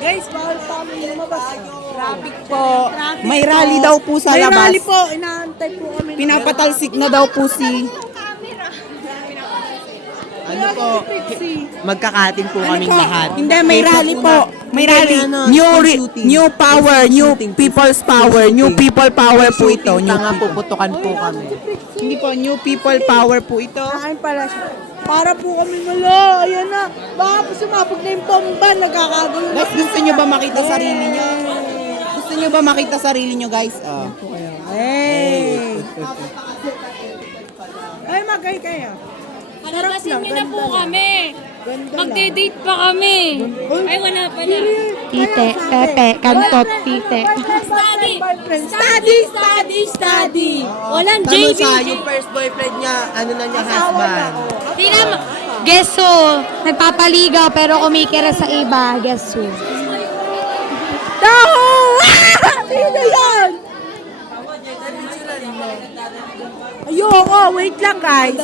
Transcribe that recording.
Guys, bawal pa kami lumabas. Traffic po. May rally daw po sa May labas. rally po. Inaantay po kami. Pinapatalsik na daw po si... Ano po, magkakating po kaming lahat. Hindi, may rally po. May rally. ano, New power, new people's power. New people power po ito. New Tanga people. puputukan po kami. Hindi po, new people power po ito. Kain pala siya. Para po kami malo. Ayan na. Baka po sumapag na yung bomba. Nagkakagulo na. Guys, gusto nyo ba makita sarili nyo? Gusto nyo ba makita sarili nyo, guys? Oh. Hey! Ay, magay kayo. Palagasin niyo na po kami. Magde-date pa kami. Ay, wala pala. Tite, Pepe, Kantot, Tite. Study! Study! Study! Study! Walang Tanong JV. siya, yung first boyfriend niya, ano na niya, husband. Tingnan mo. Guess who? Nagpapaligaw pero kumikira sa iba. Guess who? Taho! Sino yan? Ayoko, wait lang guys.